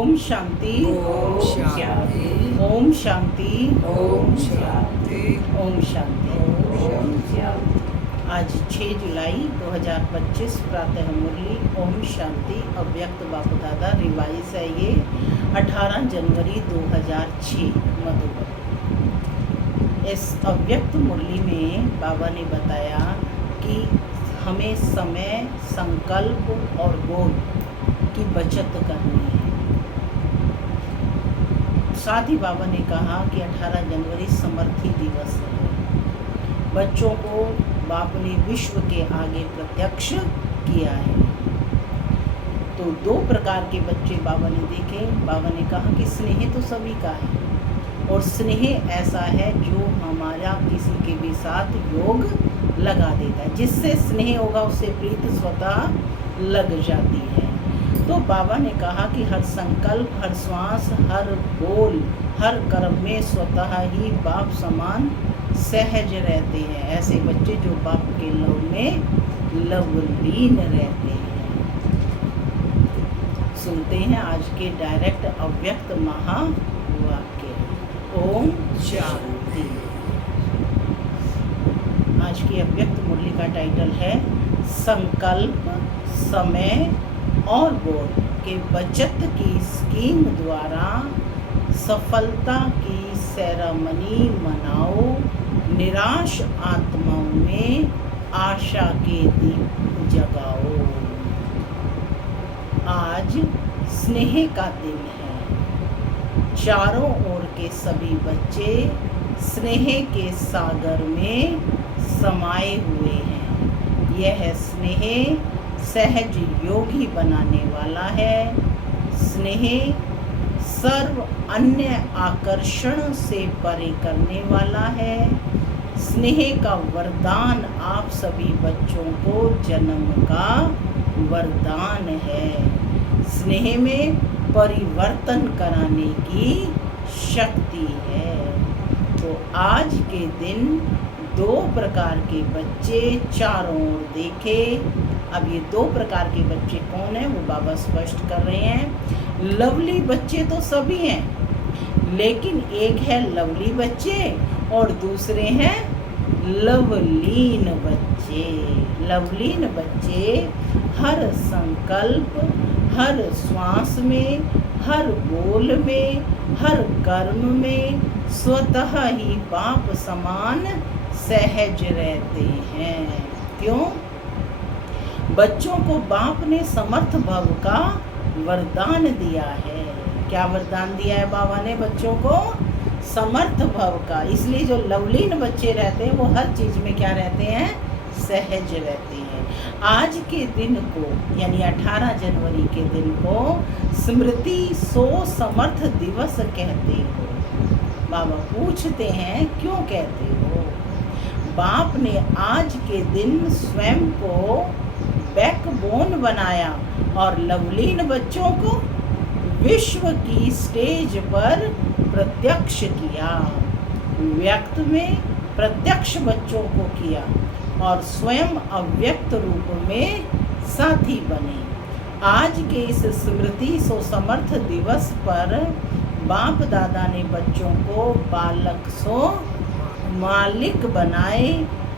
ओम शांति। ओम शांति। ओम शांति। ओम शांति। ओम शांति। ओम शांति। आज 6 जुलाई 2025 प्रातः मुरली ओम शांति अव्यक्त बापू दादा रिवाइज है। ये 18 जनवरी 2006 मधुबन। इस अव्यक्त मुरली में बाबा ने बताया कि हमें समय, संकल्प और बोल की बचत करनी है। साथ ही बाबा ने कहा कि 18 जनवरी समर्थी दिवस है। बच्चों को बाप ने विश्व के आगे प्रत्यक्ष किया है। तो 2 प्रकार के बच्चे बाबा ने देखे। बाबा ने कहा कि स्नेह तो सभी का है, और स्नेह ऐसा है जो हमारा किसी के भी साथ योग लगा देता है। जिससे स्नेह होगा उससे प्रीति स्वतः लग जाती है। तो बाबा ने कहा कि हर संकल्प, हर श्वास, हर बोल, हर कर्म में स्वतः ही बाप समान सहज रहते हैं। ऐसे बच्चे जो बाप के लव में लवलीन रहते हैं। सुनते हैं आज के डायरेक्ट अव्यक्त महावाक्य। ओम शांति। आज की अव्यक्त मुरली का टाइटल है संकल्प, समय और बोल के बचत की स्कीम द्वारा सफलता की सेरेमनी मनाओ, निराश आत्माओं में आशा के दीप जगाओ। आज स्नेह का दिन है। चारों ओर के सभी बच्चे स्नेह के सागर में समाये हुए हैं। यह स्नेह सहज योगी बनाने वाला है। स्नेह सर्व अन्य आकर्षण से परे करने वाला है। स्नेह का वरदान आप सभी बच्चों को जन्म का वरदान है। स्नेह में परिवर्तन कराने की शक्ति है। तो आज के दिन 2 प्रकार के बच्चे चारों ओर देखे। अब ये 2 प्रकार के बच्चे कौन है वो बाबा स्पष्ट कर रहे हैं। लवली बच्चे तो सभी हैं, लेकिन एक है लवली बच्चे और दूसरे हैं लवलीन बच्चे। लवलीन बच्चे हर संकल्प, हर श्वास में, हर बोल में, हर कर्म में स्वतः ही बाप समान सहज रहते हैं। क्यों? बच्चों को बाप ने समर्थ भव का वरदान दिया है। क्या वरदान दिया है बाबा ने बच्चों को? समर्थ भव का। इसलिए जो लवलीन बच्चे रहते हैं वो हर चीज में क्या रहते हैं? सहज रहते हैं। आज के दिन को यानी 18 जनवरी के दिन को स्मृति सो समर्थ दिवस कहते हो। बाबा पूछते हैं क्यों कहते हो? बाप ने आज के दिन स्वयं को बैकबोन बनाया और लवलीन बच्चों को विश्व की स्टेज पर प्रत्यक्ष किया। व्यक्त में प्रत्यक्ष बच्चों को किया और स्वयं अव्यक्त रूप में साथी बने। आज के इस स्मृति सो समर्थ दिवस पर बाप दादा ने बच्चों को बालक सो मालिक बनाए।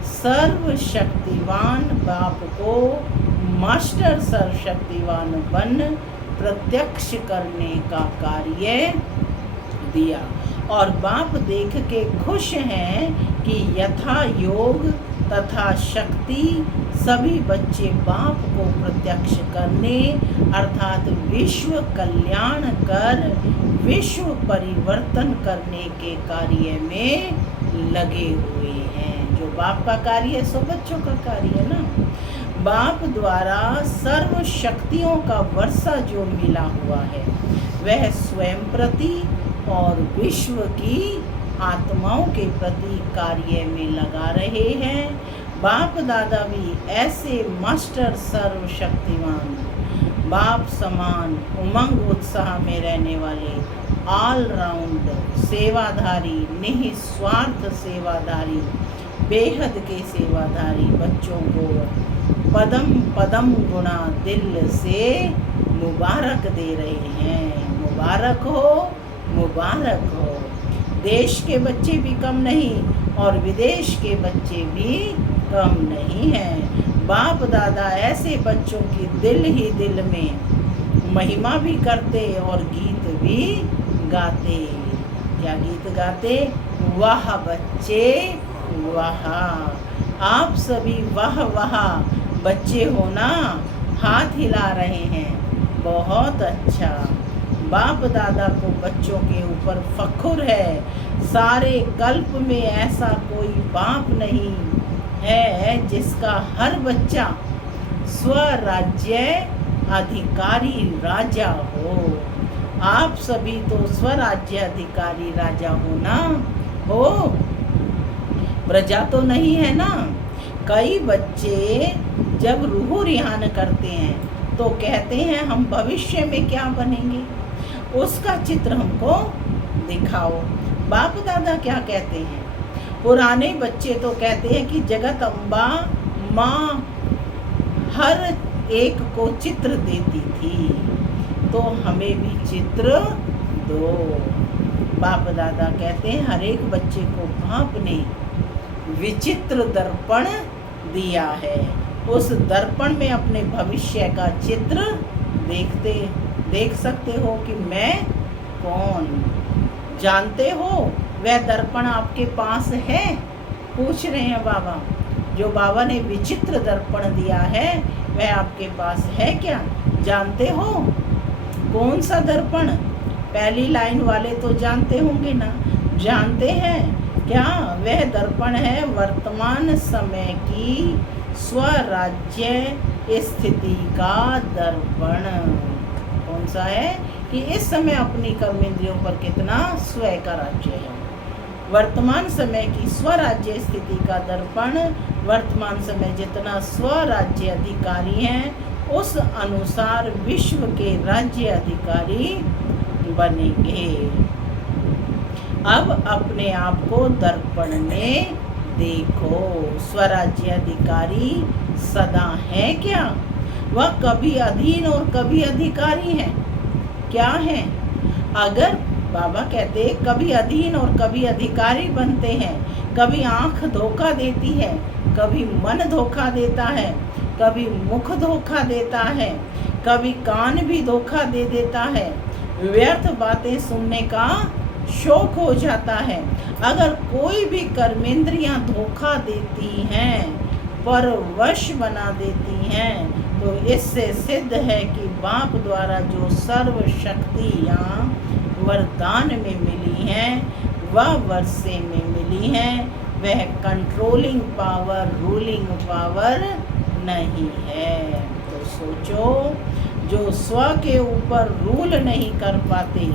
सर्वशक्तिवान बाप को मास्टर सर्वशक्तिवान बन प्रत्यक्ष करने का कार्य दिया। और बाप देख के खुश हैं कि यथा योग तथा शक्ति सभी बच्चे बाप को प्रत्यक्ष करने अर्थात विश्व कल्याण कर विश्व परिवर्तन करने के कार्य में लगे हुए हैं। जो बाप का कार्य है सो बच्चों का कार्य है ना। बाप द्वारा सर्व शक्तियों का वर्षा जो मिला हुआ है वह स्वयं प्रति और विश्व की आत्माओं के प्रति कार्य में लगा रहे हैं। बाप दादा भी ऐसे मास्टर सर्वशक्तिमान बाप समान उमंग उत्साह में रहने वाले ऑलराउंड सेवाधारी, निस्वार्थ सेवाधारी, बेहद के सेवाधारी बच्चों को पदम पदम गुणा दिल से मुबारक दे रहे हैं। मुबारक हो, मुबारक हो। देश के बच्चे भी कम नहीं और विदेश के बच्चे भी कम नहीं हैं। बाप दादा ऐसे बच्चों की दिल ही दिल में महिमा भी करते और गीत भी गाते। क्या गीत गाते? वाह बच्चे वाह। आप सभी वाह वाह बच्चे हो ना, हाथ हिला रहे हैं, बहुत अच्छा। बाप दादा को बच्चों के ऊपर फख्र है। सारे कल्प में ऐसा कोई बाप नहीं है जिसका हर बच्चा स्वराज्य अधिकारी राजा हो। आप सभी तो स्वराज्य अधिकारी राजा हो ना, हो? प्रजा तो नहीं है ना। कई बच्चे जब रूह रिहान करते हैं तो कहते हैं हम भविष्य में क्या बनेंगे, उसका चित्र हमको दिखाओ। बाप दादा क्या कहते हैं? पुराने बच्चे तो कहते हैं कि जगत अम्बा माँ हर एक को चित्र देती थी, तो हमें भी चित्र दो। बाप दादा कहते हैं हर एक बच्चे को बाप ने विचित्र दर्पण दिया है। उस दर्पण में अपने भविष्य का चित्र देख सकते हो कि मैं कौन। जानते हो वह दर्पण आपके पास है? पूछ रहे हैं बाबा। जो बाबा ने विचित्र दर्पण दिया है वह आपके पास है क्या? जानते हो कौन सा दर्पण? पहली लाइन वाले तो जानते होंगे ना। जानते हैं क्या? वह दर्पण है वर्तमान समय की स्वराज्य स्थिति का दर्पण। कौन सा है? कि इस समय अपनी कर्म इंद्रियों पर कितना स्वयं का राज्य है। वर्तमान समय की स्वराज्य स्थिति का दर्पण, वर्तमान समय जितना स्वराज्य अधिकारी हैं उस अनुसार विश्व के राज्य अधिकारी बनेंगे। अब अपने आप को दर्पण में देखो। स्वराज्य अधिकारी सदा है क्या? वह कभी अधीन और कभी अधिकारी हैं। क्या है? अगर बाबा कहते कभी अधीन और कभी अधिकारी बनते हैं, कभी आँख धोखा देती है, कभी मन धोखा देता है, कभी मुख धोखा देता है, कभी कान भी धोखा दे देता है, व्यर्थ बातें सुनने का शौक हो जाता है। अगर कोई भी कर्मेंद्रियां धोखा देती हैं, पर वश बना देती हैं, तो इससे सिद्ध है कि बाप द्वारा जो सर्व शक्तियाँ वरदान में मिली हैं वह वर्षे में मिली हैं, वह कंट्रोलिंग पावर, रूलिंग पावर नहीं है। तो सोचो, जो स्व के ऊपर रूल नहीं कर पाते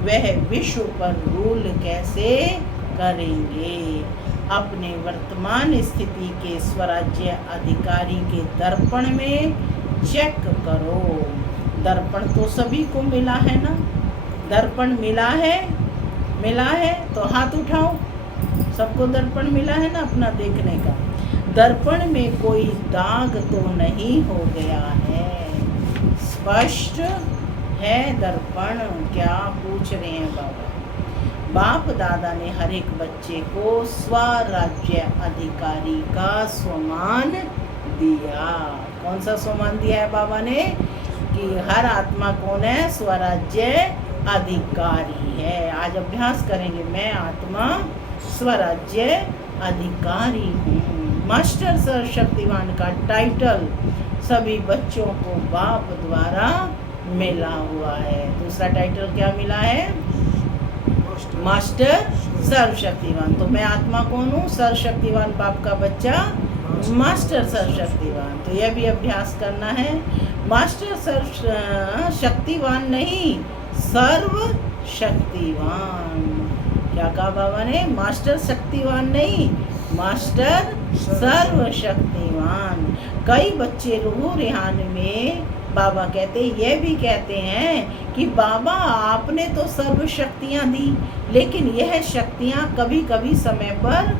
वह विश्व पर रूल कैसे करेंगे? अपने वर्तमान स्थिति के स्वराज्य अधिकारी के दर्पण में चेक करो। दर्पण तो सभी को मिला है ना? दर्पण मिला है? मिला है तो हाथ उठाओ। सबको दर्पण मिला है ना अपना देखने का। दर्पण में कोई दाग तो नहीं हो गया है, स्पष्ट है दर्पण। क्या पूछ रहे हैं बाबा? बाप दादा ने हर एक बच्चे को स्वराज्य अधिकारी का स्वमान दिया। कौन सा स्वमान दिया है बाबा ने? कि हर आत्मा कौन है? स्वराज्य अधिकारी है। आज अभ्यास करेंगे, मैं आत्मा स्वराज्य अधिकारी हूँ। मास्टर सर्वशक्तिवान का टाइटल सभी बच्चों को बाप द्वारा मिला हुआ है। दूसरा टाइटल क्या मिला है? मास्टर सर्वशक्तिवान। तो मैं आत्मा कौन हूँ? सर्वशक्तिवान बाप का बच्चा, मास्टर सर्वशक्तिवान। तो यह भी अभ्यास करना है। मास्टर सर्व शक्तिवान नहीं, सर्व शक्तिवान। क्या कहा बाबा ने? मास्टर शक्तिवान नहीं, मास्टर सर्व शक्तिवान। कई बच्चे रूह रिहान में बाबा कहते, ये भी कहते हैं कि बाबा आपने तो सर्व शक्तियाँ दी, लेकिन यह शक्तियाँ कभी कभी समय पर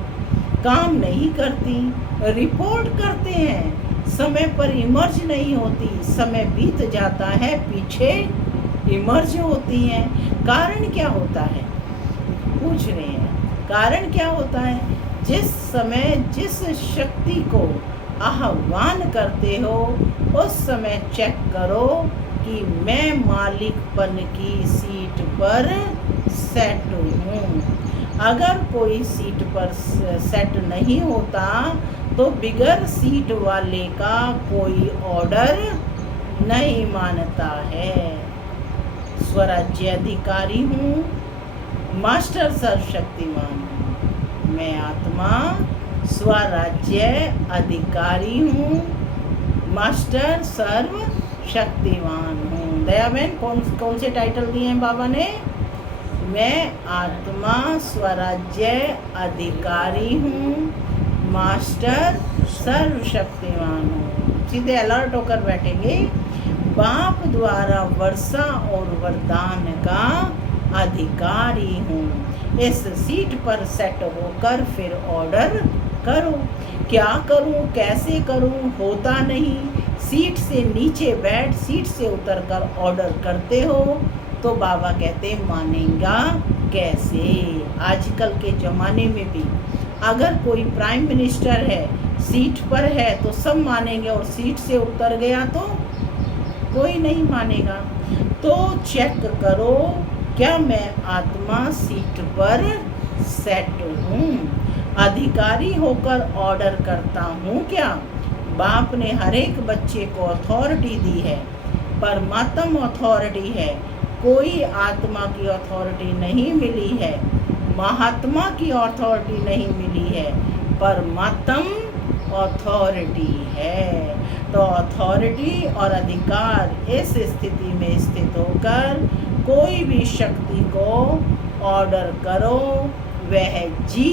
काम नहीं करती। रिपोर्ट करते हैं, समय पर इमर्ज नहीं होती, समय बीत जाता है, पीछे इमर्ज होती हैं। कारण क्या होता है, पूछ रहे हैं, कारण क्या होता है? जिस समय जिस शक्ति को आह्वान करते हो उस समय चेक करो कि मैं मालिकपन की सीट पर सेट हूँ। अगर कोई सीट पर सेट नहीं होता तो बिगर सीट वाले का कोई ऑर्डर नहीं मानता है। स्वराज्य अधिकारी हूँ, मास्टर सर्वशक्तिमान हूँ। मैं आत्मा स्वराज्य अधिकारी हूँ, मास्टर सर्व शक्तिमान हूँ। दया बहन, कौन से टाइटल दिए हैं बाबा ने? मैं आत्मा स्वराज्य अधिकारी हूँ, मास्टर सर्वशक्तिमान हूँ। सीधे अलर्ट होकर बैठेंगे। बाप द्वारा वर्षा और वरदान का अधिकारी हूँ। इस सीट पर सेट होकर फिर ऑर्डर करो। क्या करूँ, कैसे करूँ, होता नहीं। सीट से नीचे बैठ सीट से उतरकर ऑर्डर करते हो तो बाबा कहते मानेगा कैसे। आजकल के ज़माने में भी अगर कोई प्राइम मिनिस्टर है, सीट पर है तो सब मानेंगे, और सीट से उतर गया तो कोई नहीं मानेगा। तो चेक करो, क्या मैं आत्मा सीट पर सेट हूँ? अधिकारी होकर ऑर्डर करता हूँ क्या? बाप ने हर एक बच्चे को अथॉरिटी दी है, परमात्म अथॉरिटी है। कोई आत्मा की अथॉरिटी नहीं मिली है, महात्मा की अथॉरिटी नहीं मिली है, परमात्म अथॉरिटी है। तो अथॉरिटी और अधिकार इस स्थिति में स्थित होकर कोई भी शक्ति को ऑर्डर करो, वह जी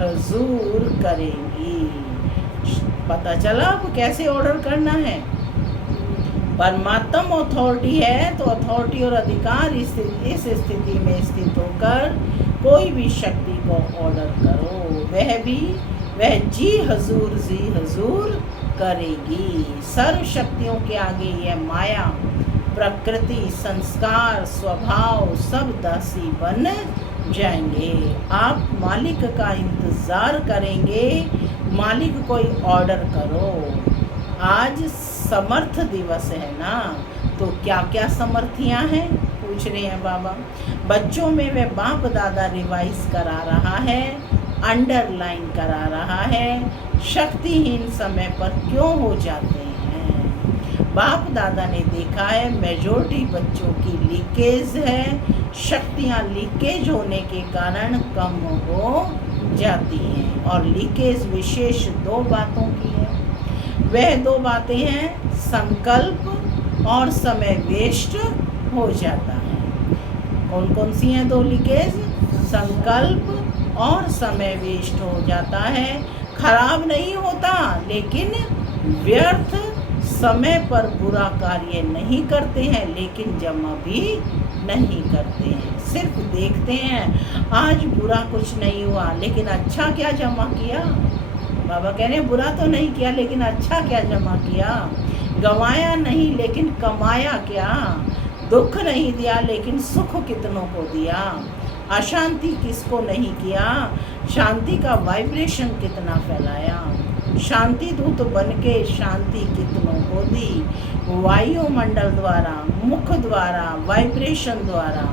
हजूर करेगी। पता चला अब कैसे ऑर्डर करना है? परमात्म अथॉरिटी है तो अथॉरिटी और अधिकार इस स्थिति में स्थित होकर कोई भी शक्ति को ऑर्डर करो, वह जी हजूर करेगी। सर्व शक्तियों के आगे यह माया, प्रकृति, संस्कार, स्वभाव सब दासी बन जाएंगे। आप मालिक का इंतज़ार करेंगे, मालिक कोई ऑर्डर करो। आज समर्थ दिवस है ना, तो क्या क्या समर्थियाँ हैं पूछ रहे हैं बाबा। बच्चों में वह बाप दादा रिवाइज करा रहा है, अंडरलाइन करा रहा है, शक्तिहीन समय पर क्यों हो जाते हैं। बाप दादा ने देखा है मेजॉरिटी बच्चों की लीकेज है, शक्तियाँ लीकेज होने के कारण कम हो जाती हैं। और लीकेज विशेष 2 बातों की है। वह 2 बातें हैं, संकल्प और समय वेस्ट हो जाता है। कौन कौन सी हैं 2 लीकेज? संकल्प और समय वेस्ट हो जाता है। खराब नहीं होता, लेकिन व्यर्थ समय पर बुरा कार्य नहीं करते हैं, लेकिन जमा भी नहीं करते हैं। सिर्फ देखते हैं आज बुरा कुछ नहीं हुआ, लेकिन अच्छा क्या जमा किया। बाबा कह रहे हैं बुरा तो नहीं किया, लेकिन अच्छा क्या जमा किया। गंवाया नहीं, लेकिन कमाया क्या। दुख नहीं दिया, लेकिन सुख कितनों को दिया। अशांति किसको नहीं किया, शांति का वाइब्रेशन कितना फैलाया। शांति दूत बनके शांति कितनों को दी, वायुमंडल द्वारा, मुख द्वारा, वाइब्रेशन द्वारा।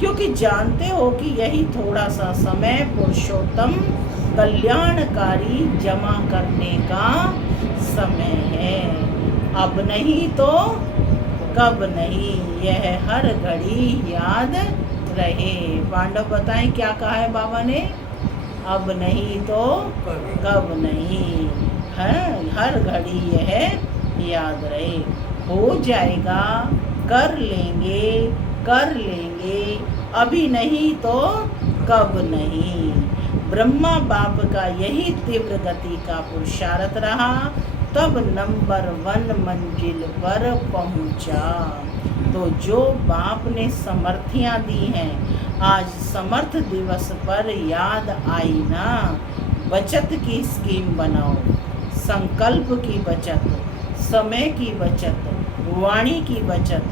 क्योंकि जानते हो कि यही थोड़ा सा समय पुरुषोत्तम कल्याणकारी जमा करने का समय है। अब नहीं तो कब नहीं, यह हर घड़ी याद रहे। पांडव बताएं क्या कहा है बाबा ने? अब नहीं तो कब नहीं, हर घड़ी यह याद रहे। हो जाएगा, कर लेंगे, अभी नहीं तो कब नहीं। ब्रह्मा बाप का यही तीव्र गति का पुरुषार्थ रहा, तब नंबर 1 मंजिल पर पहुंचा। तो जो बाप ने समर्थियाँ दी हैं, आज समर्थ दिवस पर याद आई ना। बचत की स्कीम बनाओ, संकल्प की बचत, समय की बचत, वाणी की बचत,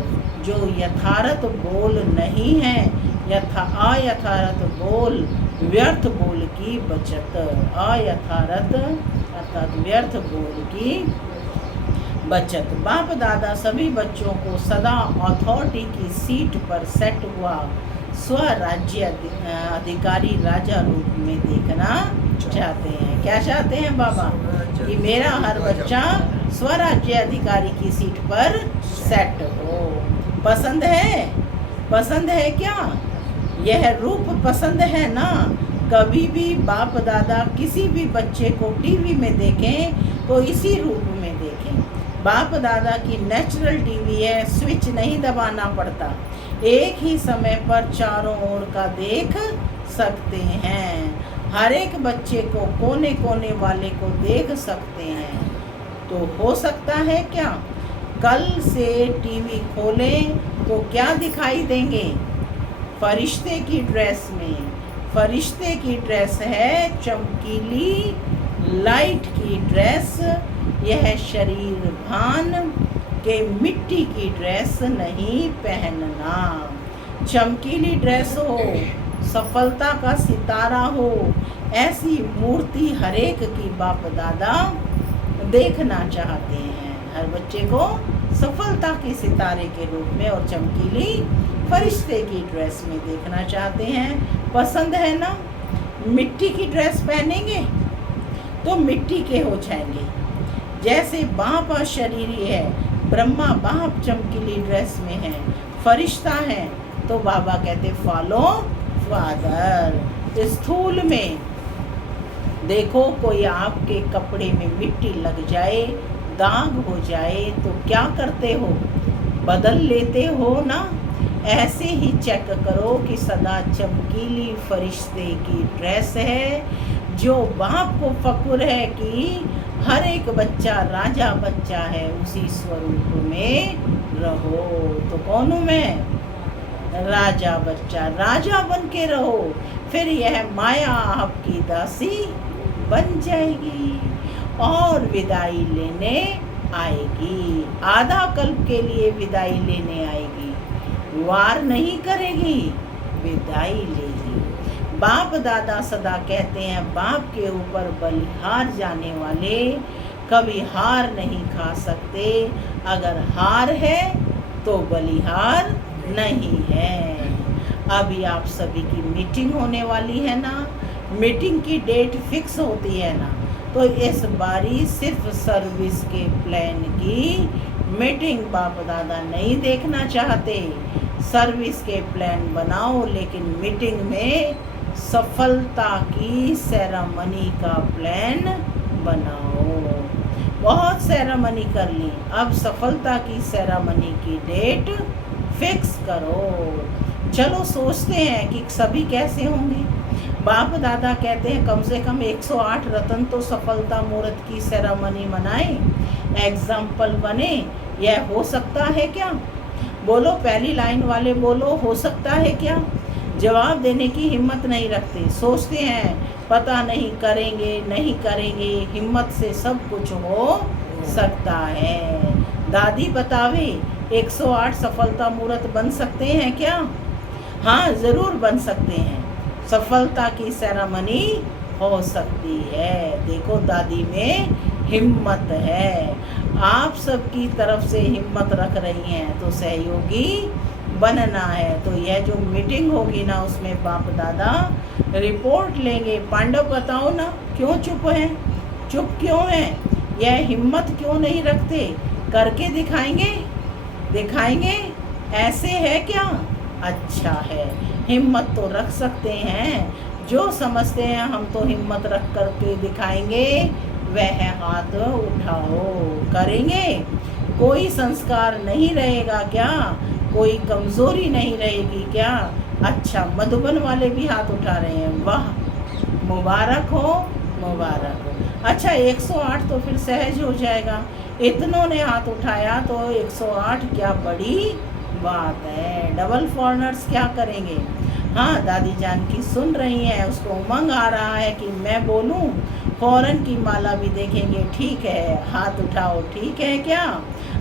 जो यथार्थ बोल नहीं है, अयथार्थ बोल व्यर्थ बोल की बचत। अयथार्थ अर्थात व्यर्थ बोल की बचत। बाप दादा सभी बच्चों को सदा अथॉरिटी की सीट पर सेट हुआ स्वराज्य अधिकारी राजा रूप में देखना चाहते हैं। क्या चाहते हैं बाबा? कि मेरा हर बच्चा स्वराज्य अधिकारी की सीट पर सेट हो। पसंद है? पसंद है क्या? यह रूप पसंद है ना? कभी भी बाप दादा किसी भी बच्चे को टीवी में देखें तो इसी रूप में देखें। बाप दादा की नेचुरल टीवी है, स्विच नहीं दबाना पड़ता, एक ही समय पर चारों ओर का देख सकते हैं। हर एक बच्चे को कोने कोने वाले को देख सकते हैं। तो हो सकता है क्या कल से टीवी खोलें तो क्या दिखाई देंगे? फरिश्ते की ड्रेस में, फरिश्ते की ड्रेस है चमकीली लाइट की ड्रेस। यह शरीर भान के मिट्टी की ड्रेस नहीं पहनना। चमकीली ड्रेस हो, सफलता का सितारा हो, ऐसी मूर्ति हरेक की बाप दादा देखना चाहते हैं। हर बच्चे को सफलता के सितारे के रूप में और चमकीली फरिश्ते की ड्रेस में देखना चाहते हैं। पसंद है ना? मिट्टी की ड्रेस पहनेंगे तो मिट्टी के हो जाएंगे। जैसे बाप शरीरी है, ब्रह्मा बाप चमकीली ड्रेस में है, फरिश्ता है, तो बाबा कहते फॉलो फादर। स्थूल में देखो कोई आपके कपड़े में मिट्टी लग जाए, दाग हो जाए तो क्या करते हो? बदल लेते हो ना? ऐसे ही चेक करो कि सदा चमकीली फरिश्ते की ड्रेस है। जो बाप को फक्र है कि हर एक बच्चा राजा बच्चा है, उसी स्वरूप में रहो। तो कौन हूँ मैं? राजा बच्चा। राजा बन के रहो, फिर यह माया आपकी दासी बन जाएगी और विदाई लेने आएगी। आधा कल्प के लिए विदाई लेने आएगी, वार नहीं करेगी, विदाई लेगी। बाप दादा सदा कहते हैं बाप के ऊपर बलिहार जाने वाले कभी हार नहीं खा सकते। अगर हार है तो बलिहार नहीं है। अभी आप सभी की मीटिंग होने वाली है ना? मीटिंग की डेट फिक्स होती है ना? तो इस बारी सिर्फ सर्विस के प्लान की मीटिंग बाप दादा नहीं देखना चाहते। सर्विस के प्लान बनाओ, लेकिन मीटिंग में सफलता की सेरेमनी का प्लान बनाओ। बहुत सेरेमनी कर ली, अब सफलता की सेरेमनी की डेट फिक्स करो। चलो सोचते हैं कि सभी कैसे होंगे। बाप दादा कहते हैं कम से कम 108 रत्न तो सफलता मुहूर्त की सेरेमनी मनाएं, एग्जाम्पल बने। यह हो सकता है क्या? बोलो, पहली लाइन वाले बोलो, हो सकता है क्या? जवाब देने की हिम्मत नहीं रखते, सोचते हैं पता नहीं, करेंगे नहीं करेंगे। हिम्मत से सब कुछ हो सकता है। दादी बतावे 108 सफलता मुहूर्त बन सकते हैं क्या? हाँ, ज़रूर बन सकते हैं। सफलता की सेरेमनी हो सकती है। देखो दादी में हिम्मत है, आप सबकी तरफ से हिम्मत रख रही हैं, तो सहयोगी बनना है। तो यह जो मीटिंग होगी ना, उसमें बाप दादा रिपोर्ट लेंगे। पांडव बताओ ना, क्यों चुप हैं? चुप क्यों हैं? यह हिम्मत क्यों नहीं रखते? करके दिखाएंगे, दिखाएंगे। ऐसे है क्या? अच्छा है, हिम्मत तो रख सकते हैं। जो समझते हैं हम तो हिम्मत रख करके दिखाएंगे, वह हाथ उठाओ। करेंगे? कोई संस्कार नहीं रहेगा क्या? कोई कमज़ोरी नहीं रहेगी क्या? अच्छा, मधुबन वाले भी हाथ उठा रहे हैं, वाह, मुबारक हो, मुबारक हो। अच्छा, 108 तो फिर सहज हो जाएगा। इतनों ने हाथ उठाया तो 108 क्या बड़ी बात है। डबल फॉरनर्स क्या करेंगे? हाँ, दादी जान की सुन रही हैं, उसको उमंग आ रहा है कि मैं बोलूं, फौरन की माला भी देखेंगे। ठीक है, हाथ उठाओ, ठीक है क्या?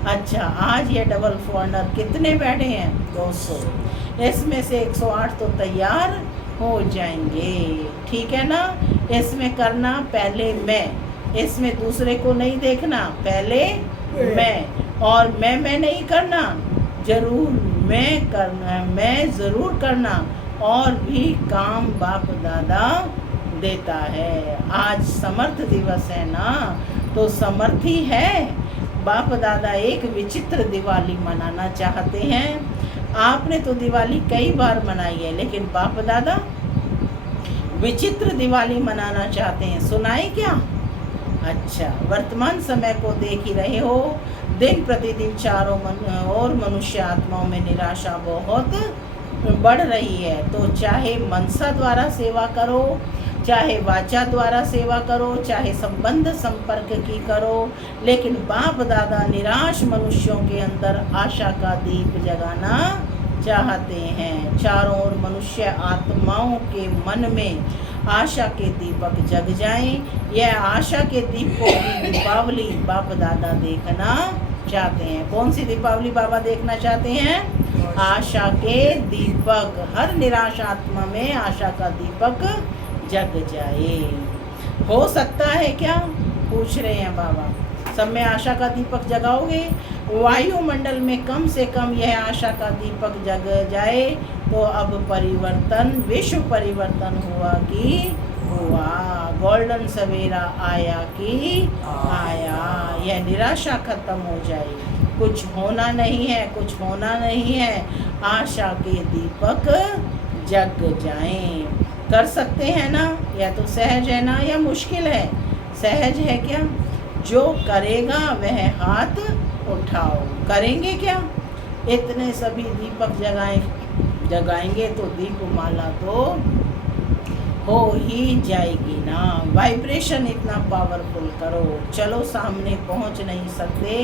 अच्छा, आज ये डबल फॉर्नर कितने बैठे हैं? 200। इसमें से 108 तो तैयार हो जाएंगे, ठीक है ना। इसमें करना पहले मैं, इसमें दूसरे को नहीं देखना, पहले मैं। और मैं नहीं करना, जरूर मैं करना, मैं ज़रूर करना। और भी काम बाप दादा देता है। आज समर्थ दिवस है ना, तो समर्थ ही है। बाप दादा एक विचित्र दिवाली मनाना चाहते हैं। आपने तो दिवाली कई बार मनाई है, लेकिन बाप दादा विचित्र दिवाली मनाना चाहते हैं। सुनाए क्या? अच्छा, वर्तमान समय को देख ही रहे हो, दिन प्रतिदिन चारों और मनुष्य आत्माओं में निराशा बहुत बढ़ रही है। तो चाहे मनसा द्वारा सेवा करो, चाहे वाचा द्वारा सेवा करो, चाहे संबंध संपर्क की करो, लेकिन बाप दादा निराश मनुष्यों के अंदर आशा का दीप जगाना चाहते हैं। चारों ओर मनुष्य आत्माओं के मन में आशा के दीपक जग जाएं। यह आशा के दीपों की दीपावली बाप दादा देखना चाहते हैं। कौन सी दीपावली बाबा देखना चाहते हैं? आशा के दीपक। हर निराश आत्मा में आशा का दीपक जग जाए। हो सकता है क्या? पूछ रहे हैं बाबा। सब में आशा का दीपक जगाओगे? वायुमंडल में कम से कम यह आशा का दीपक जग जाए तो अब परिवर्तन, विश्व परिवर्तन हुआ कि हुआ। गोल्डन सवेरा आया कि आया। यह निराशा खत्म हो जाए। कुछ होना नहीं है, कुछ होना नहीं है। आशा के दीपक जग जाएं। कर सकते हैं ना? यह तो सहज है ना, या मुश्किल है? सहज है क्या? जो करेगा वह हाथ उठाओ। करेंगे क्या? इतने सभी दीपक जगाएंगे तो दीपमाला तो हो ही जाएगी ना। वाइब्रेशन इतना पावरफुल करो। चलो सामने पहुंच नहीं सकते,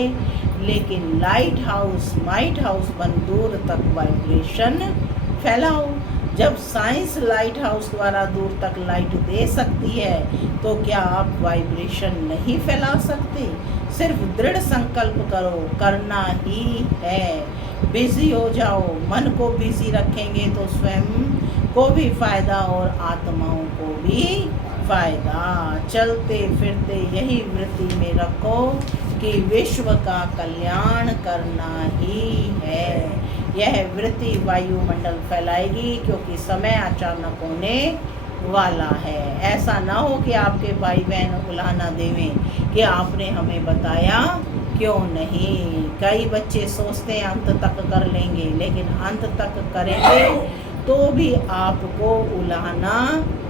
लेकिन लाइट हाउस, माइट हाउस बन दूर तक वाइब्रेशन फैलाओ। जब साइंस लाइट हाउस द्वारा दूर तक लाइट दे सकती है, तो क्या आप वाइब्रेशन नहीं फैला सकते? सिर्फ दृढ़ संकल्प करो, करना ही है। बिजी हो जाओ। मन को बिजी रखेंगे तो स्वयं को भी फायदा और आत्माओं को भी फायदा। चलते फिरते यही वृत्ति में रखो कि विश्व का कल्याण करना ही है। यह वृत्ति वायुमंडल फैलाएगी, क्योंकि समय अचानक होने वाला है। ऐसा ना हो कि आपके भाई बहन उलाहना देवें कि आपने हमें बताया क्यों नहीं। कई बच्चे सोचते हैं अंत तक कर लेंगे, लेकिन अंत तक करेंगे तो भी आपको उलाहना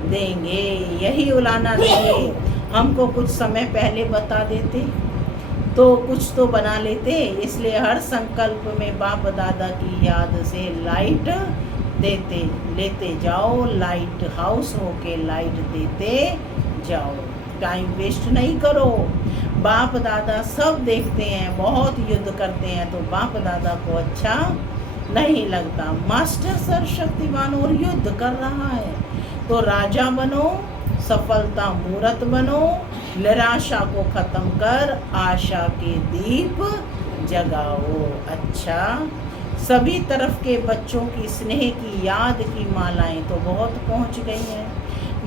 देंगे। यही उलाहना देंगे। हमको कुछ समय पहले बता देते तो कुछ तो बना लेते। इसलिए हर संकल्प में बाप दादा की याद से लाइट लेते जाओ। लाइट हाउस होके लाइट देते जाओ। टाइम वेस्ट नहीं करो। बाप दादा सब देखते हैं, बहुत युद्ध करते हैं, तो बाप दादा को अच्छा नहीं लगता। मास्टर सर्वशक्तिवान और युद्ध कर रहा है, तो राजा बनो, सफलता मूर्त बनो। निराशा को खत्म कर आशा के दीप जगाओ। अच्छा, सभी तरफ के बच्चों की स्नेह की याद की मालाएं तो बहुत पहुंच गई हैं।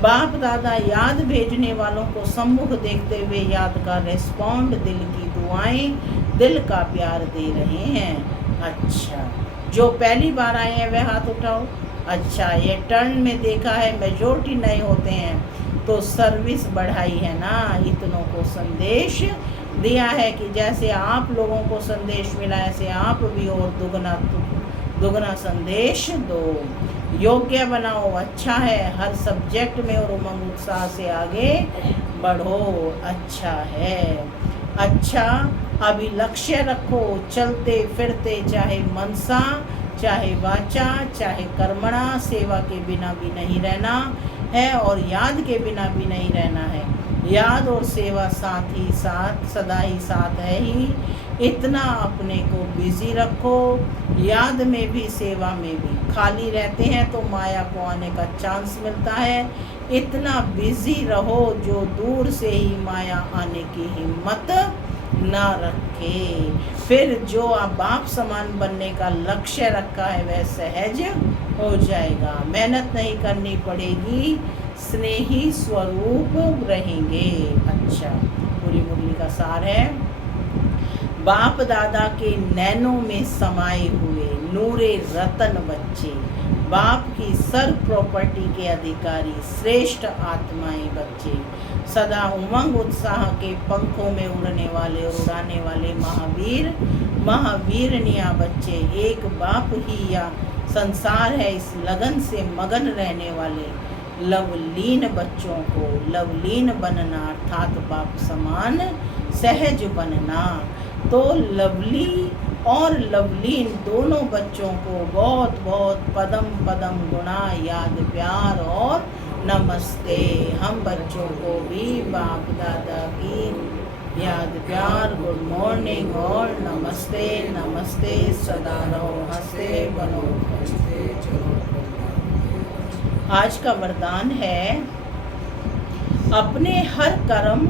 बाप दादा याद भेजने वालों को सम्मुख देखते हुए याद का रेस्पॉन्ड, दिल की दुआएं, दिल का प्यार दे रहे हैं। अच्छा, जो पहली बार आए हैं वह हाथ उठाओ। अच्छा, ये टर्न में देखा है मेजॉरिटी नए होते हैं, तो सर्विस बढ़ाई है ना। इतनों को संदेश दिया है कि जैसे आप लोगों को संदेश मिला, ऐसे आप भी और दुगना संदेश दो। योग्य बनाओ। अच्छा है, हर सब्जेक्ट में और उमंग उत्साह से आगे बढ़ो। अच्छा है। अच्छा, अभी लक्ष्य रखो। चलते फिरते चाहे मनसा, चाहे वाचा, चाहे कर्मणा, सेवा के बिना भी नहीं रहना है और याद के बिना भी नहीं रहना है। याद और सेवा साथ ही साथ, सदा ही साथ है ही। इतना अपने को बिजी रखो, याद में भी सेवा में भी। खाली रहते हैं तो माया को आने का चांस मिलता है। इतना बिजी रहो जो दूर से ही माया आने की हिम्मत ना रखे। के। फिर जो आप बाप समान बनने का लक्ष्य रखा है वह सहज हो जाएगा। मेहनत नहीं करनी पड़ेगी, स्नेही स्वरूप रहेंगे। अच्छा, पूरी मुरली का सार है। बाप दादा के नैनों में समाये हुए नूरे रतन बच्चे, बाप की सर्व प्रॉपर्टी के अधिकारी श्रेष्ठ आत्माएं बच्चे, सदा उमंग उत्साह के पंखों में उड़ने वाले और उड़ाने वाले महावीर महावीरनिया बच्चे, एक बाप ही या संसार है इस लगन से मगन रहने वाले लवलीन बच्चों को लवलीन बनना अर्थात बाप समान सहज बनना। तो लवली और लवलीन दोनों बच्चों को बहुत बहुत पदम पदम गुणा याद प्यार और नमस्ते। हम बच्चों को भी बाप दादा की याद प्यार, गुड मॉर्निंग और नमस्ते नमस्ते। सदा रहो हंसते बनो। आज का वरदान है, अपने हर कर्म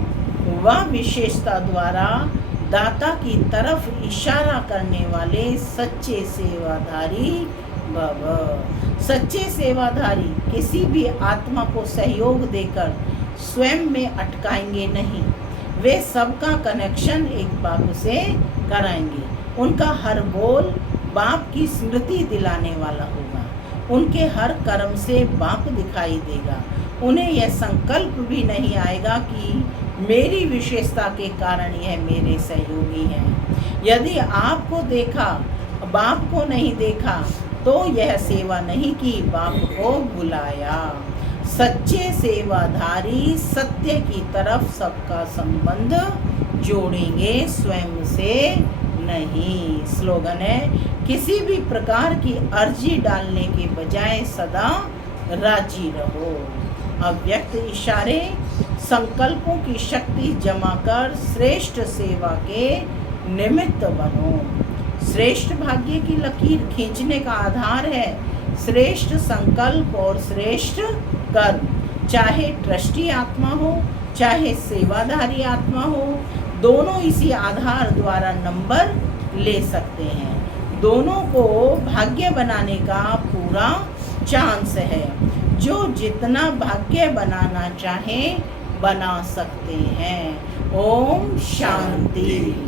व विशेषता द्वारा दाता की तरफ इशारा करने वाले सच्चे सेवाधारी भव। सच्चे सेवाधारी किसी भी आत्मा को सहयोग देकर स्वयं में अटकाएंगे नहीं। वे सबका कनेक्शन एक बाप से कराएंगे। उनका हर बोल बाप की स्मृति दिलाने वाला होगा। उनके हर कर्म से बाप दिखाई देगा। उन्हें यह संकल्प भी नहीं आएगा कि मेरी विशेषता के कारण यह मेरे सहयोगी हैं। यदि आपको देखा बाप को नहीं देखा तो यह सेवा नहीं की, बाप को बुलाया। सच्चे सेवाधारी सत्य की तरफ सबका संबंध जोड़ेंगे, स्वयं से नहीं। स्लोगन है, किसी भी प्रकार की अर्जी डालने के बजाय सदा राजी रहो। अव्यक्त इशारे संकल्पों की शक्ति जमा कर श्रेष्ठ सेवा के निमित्त बनो। श्रेष्ठ भाग्य की लकीर खींचने का आधार है श्रेष्ठ संकल्प और श्रेष्ठ कर्म। चाहे ट्रस्टी आत्मा हो चाहे सेवाधारी आत्मा हो, दोनों इसी आधार द्वारा नंबर ले सकते हैं। दोनों को भाग्य बनाने का पूरा चांस है। जो जितना भाग्य बनाना चाहे बना सकते हैं। ओम शांति।